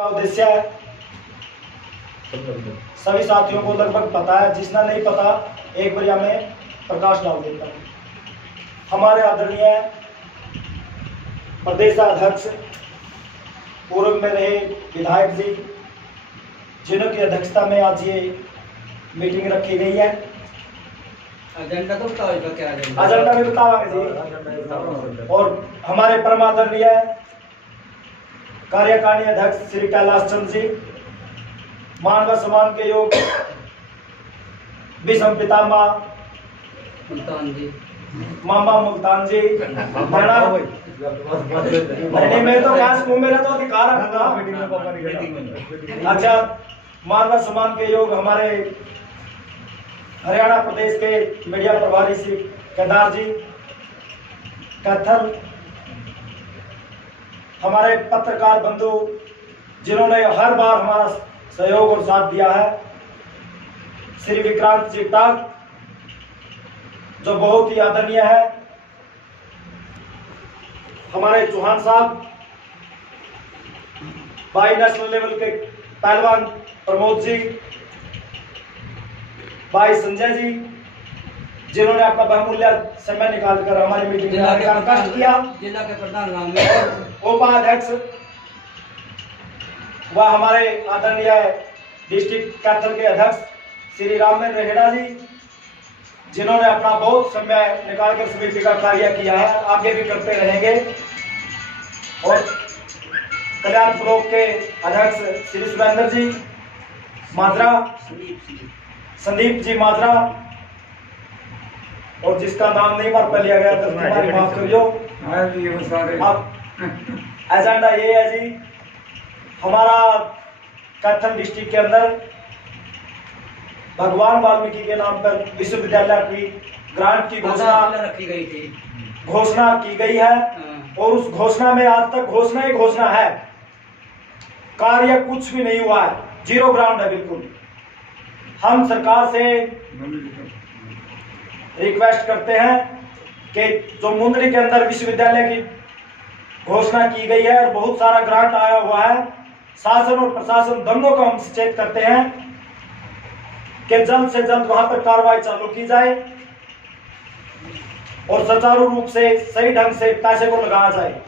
का उद्देश्य है सभी साथियों को लगभग पता है, जिसना नहीं पता एक बार में प्रकाश डाल देता हूँ। हमारे आदरणीय प्रदेशाध्यक्ष पूर्व में रहे विधायक जी, जिनकी अध्यक्षता में आज ये मीटिंग रखी गई है। एजेंडा तो बताओ, इसका क्या एजेंडा? एजेंडा भी बतावांगे जी। और हमारे परम आदरणीय कार्यकारिणी अध्यक्ष श्री कैलाश चंद्र जी, मानव सम्मान के योग विषम पितामह मुल्तान जी, मामा मुल्तान जी, नहीं मैं तो क्या कहूं, मेरा तो अधिकार है। अच्छा, मानव सम्मान के योग हमारे हरियाणा प्रदेश के मीडिया प्रभारी श्री केदार जी कैथल, हमारे पत्रकार बंधु जिन्होंने हर बार हमारा सहयोग और साथ दिया है, श्री विक्रांत जी टाक जो बहुत ही आदरणीय है, हमारे चौहान साहब, भाई नेशनल लेवल के पहलवान प्रमोद जी, भाई संजय जी, जिन्होंने अपना बहुमूल्य समय निकालकर हमारी मीटिंग में आने का कष्ट किया। जिला के प्रधान राम उपाध्यक्ष व हमारे आदरणीय डिस्ट्रिक्ट कैथल के अध्यक्ष श्री रामेंद्र रेहड़ा जी, जिन्होंने अपना बहुत समय निकालकर समिति का कार्य किया है, आगे भी करते रहेंगे। और कल्याण ब्लॉक के अध्यक्ष श्री सुरेंद्र जी माजरा, संदीप जी माजरा, और जिसका नाम नहीं मार लिया गया तो तुम्हारी माफ करियो। अब एजेंडा ये है जी, हमारा कैथल डिस्ट्रिक्ट के अंदर भगवान वाल्मीकि के नाम पर विश्वविद्यालय की ग्रांट की घोषणा की गई है, और उस घोषणा में आज तक घोषणा ही घोषणा है, कार्य कुछ भी नहीं हुआ है, जीरो ग्राउंड है बिल्कुल। हम सरकार से रिक्वेस्ट करते हैं कि जो मुंदरी के अंदर विश्वविद्यालय की घोषणा की गई है और बहुत सारा ग्रांट आया हुआ है, शासन और प्रशासन दोनों को हम सचेत करते हैं कि जल्द से जल्द वहां पर कार्रवाई चालू की जाए और सुचारू रूप से सही ढंग से पैसे को लगाया जाए।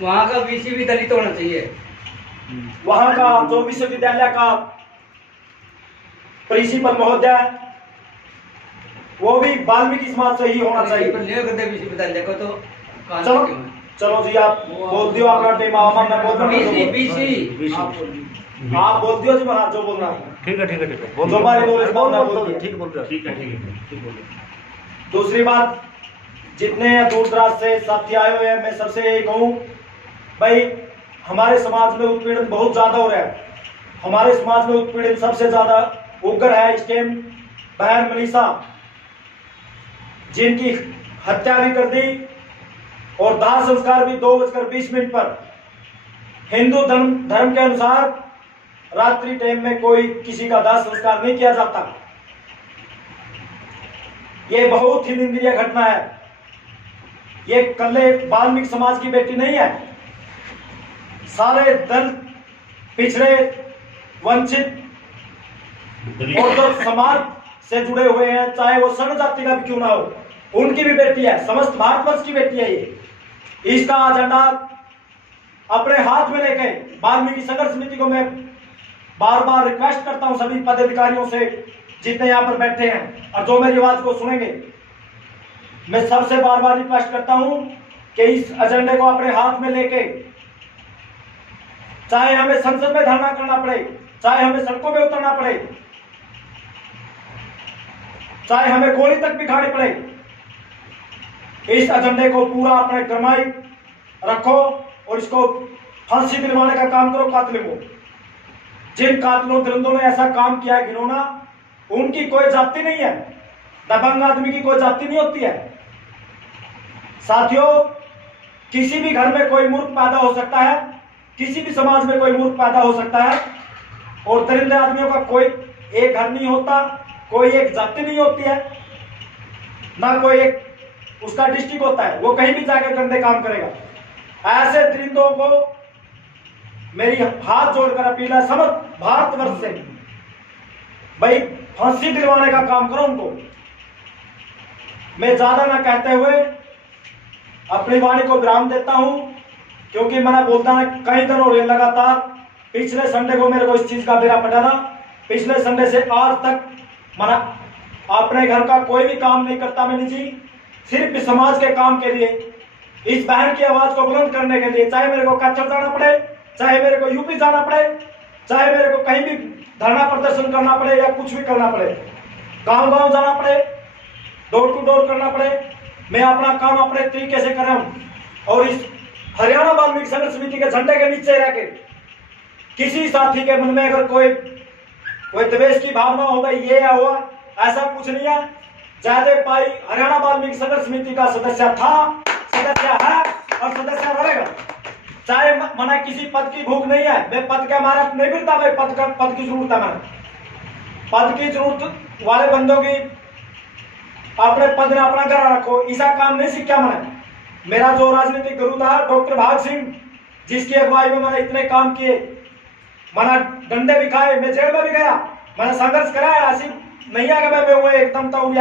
वहाँ का वीसी भी दलित होना चाहिए। वहां का जो विश्वविद्यालय का प्रिंसिपल महोदय वो भी वाल्मीकि समाज से ही होना चाहिए। विश्वविद्यालय को तो चलो चलो जी, आप बोल दियो अपना टेम, मैं बोल रहा हूँ आप बोल दियो जी, जो बोलना है। ठीक है जो हमारी नॉलेज बोल दिया। ठीक बोल रहे। दूसरी बात, जितने दूर दराज से साथी आए हुए हैं, मैं सबसे यही कहूँ भाई, हमारे समाज में उत्पीड़न बहुत ज्यादा हो रहा है। हमारे समाज में उत्पीड़न सबसे ज्यादा उग्र है इस टाइम बहन मनीषा, जिनकी हत्या भी कर दी और दाह संस्कार भी 2:20 पर। हिंदू धर्म के अनुसार रात्रि टाइम में कोई किसी का दाह संस्कार नहीं किया जाता। ये बहुत ही निंदनीय घटना है। ये कल्ले वाल्मीकि समाज की बेटी नहीं है, सारे दलित, पिछड़े, वंचित और जो समाज से जुड़े हुए हैं, चाहे वो सर्ण जाति का भी क्यों ना हो, उनकी भी बेटी है, समस्त भारतवर्ष की बेटी है ये। इसका एजेंडा अपने हाथ में लेके वाल्मीकि संघर्ष समिति को मैं बार बार रिक्वेस्ट करता हूं सभी पदाधिकारियों से, जितने यहाँ पर बैठे हैं और जो मेरी आवाज को सुनेंगे, मैं सबसे बार बार रिक्वेस्ट करता हूं कि इस एजेंडे को अपने हाथ में लेके, चाहे हमें संसद में धरना करना पड़े, चाहे हमें सड़कों में उतरना पड़े, चाहे हमें गोली तक भी खानी पड़े, इस एजेंडे को पूरा अपने गरमाई रखो और इसको फांसी दिलवाने का काम करो कातिलों को। जिन कातिलों दरिंदों ने ऐसा काम किया है घिनौना, उनकी कोई जाति नहीं है, दबंग आदमी की कोई जाति नहीं होती है। साथियों, किसी भी घर में कोई मूर्ख पैदा हो सकता है, किसी भी समाज में कोई मूर्ख पैदा हो सकता है, और दरिंदे आदमियों का कोई एक घर नहीं होता, कोई एक जाति नहीं होती है, ना कोई एक उसका डिस्ट्रिक्ट होता है, वो कहीं भी जाकर गंदे काम करेगा। ऐसे दरिंदों को मेरी हाथ जोड़कर अपील है समस्त भारतवर्ष से, भाई फांसी दिलवाने का काम करो उनको। मैं ज्यादा ना कहते हुए अपनी वाणी को विराम देता हूं, क्योंकि मैंने बोलता ना कई दिन हो रहे लगातार। पिछले संडे को मेरे को इस चीज का बेरा पटाना, पिछले संडे से आज तक मैंने अपने घर का कोई भी काम नहीं करता मैंने जी, सिर्फ समाज के काम के लिए, इस बहन की आवाज को बुलंद करने के लिए, चाहे मेरे को कच्चर जाना पड़े, चाहे मेरे को यूपी जाना पड़े, चाहे मेरे को कहीं भी धरना प्रदर्शन करना पड़े या कुछ भी करना पड़े, गांव गांव जाना पड़े, डोर टू डोर करना पड़े, मैं अपना काम अपने तरीके से कर रहा हूं। और इस हरियाणा वाल्मीकि संघर्ष समिति के झंडे के नीचे रह के किसी साथी के मन में अगर कोई द्वेष की भावना हो गई ये या हुआ, ऐसा कुछ नहीं है। जयदेव पाई हरियाणा वाल्मीकि संघर्ष समिति का सदस्य था, सदस्य है और सदस्य रहेगा। चाहे मना किसी पद की भूख नहीं है, मैं पद के मारे नहीं मिलता भाई, पद की जरूरत है। मैंने पद की जरूरत वाले बंदों की अपने पद में अपना घर रखो, ऐसा काम नहीं सीखा मैंने। मेरा जो राजनीतिक गुरु था डॉक्टर भाग सिंह, जिसकी अगुवाई में मैंने इतने काम किए, मैंने डंडे भी खाए, मैं जेल में भी गया, मैंने संघर्ष कराया। ऐसी नहीं आगे मैं हुए एकदम तो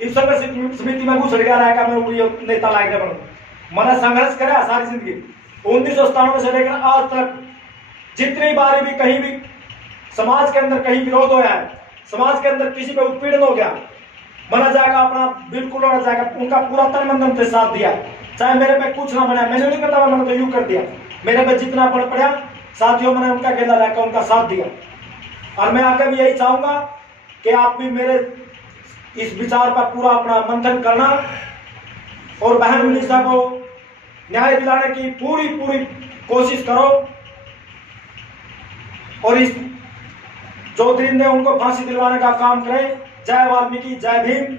इस संघर्ष समिति में घुस गया रहेगा, मैं नेता लायक बनू। मैंने संघर्ष करा सारी जिंदगी 1997 से लेकर आज तक। जितनी बारी भी कहीं भी समाज के अंदर कहीं विरोध होया है, समाज के अंदर किसी पे उत्पीड़न हो गया, मना जाएगा अपना बिल्कुल और जाएगा, उनका पूरा तन मन धन से साथ दिया। चाहे मेरे पे कुछ ना बना, मैंने नहीं करता, मैंने तो यूं कर दिया। मेरे पे जितना पड़ पड़ा साथियों, मैंने उनका गेला लाकर उनका साथ दिया। और मैं आगे भी यही चाहूंगा कि आप भी मेरे इस विचार पर पूरा अपना मंथन करना और बहन मनीषा को न्याय दिलाने की पूरी कोशिश करो। और इस जो दिन ने उनको फांसी दिलवाने का काम करे। जय वाल्मीकि, जय भीम।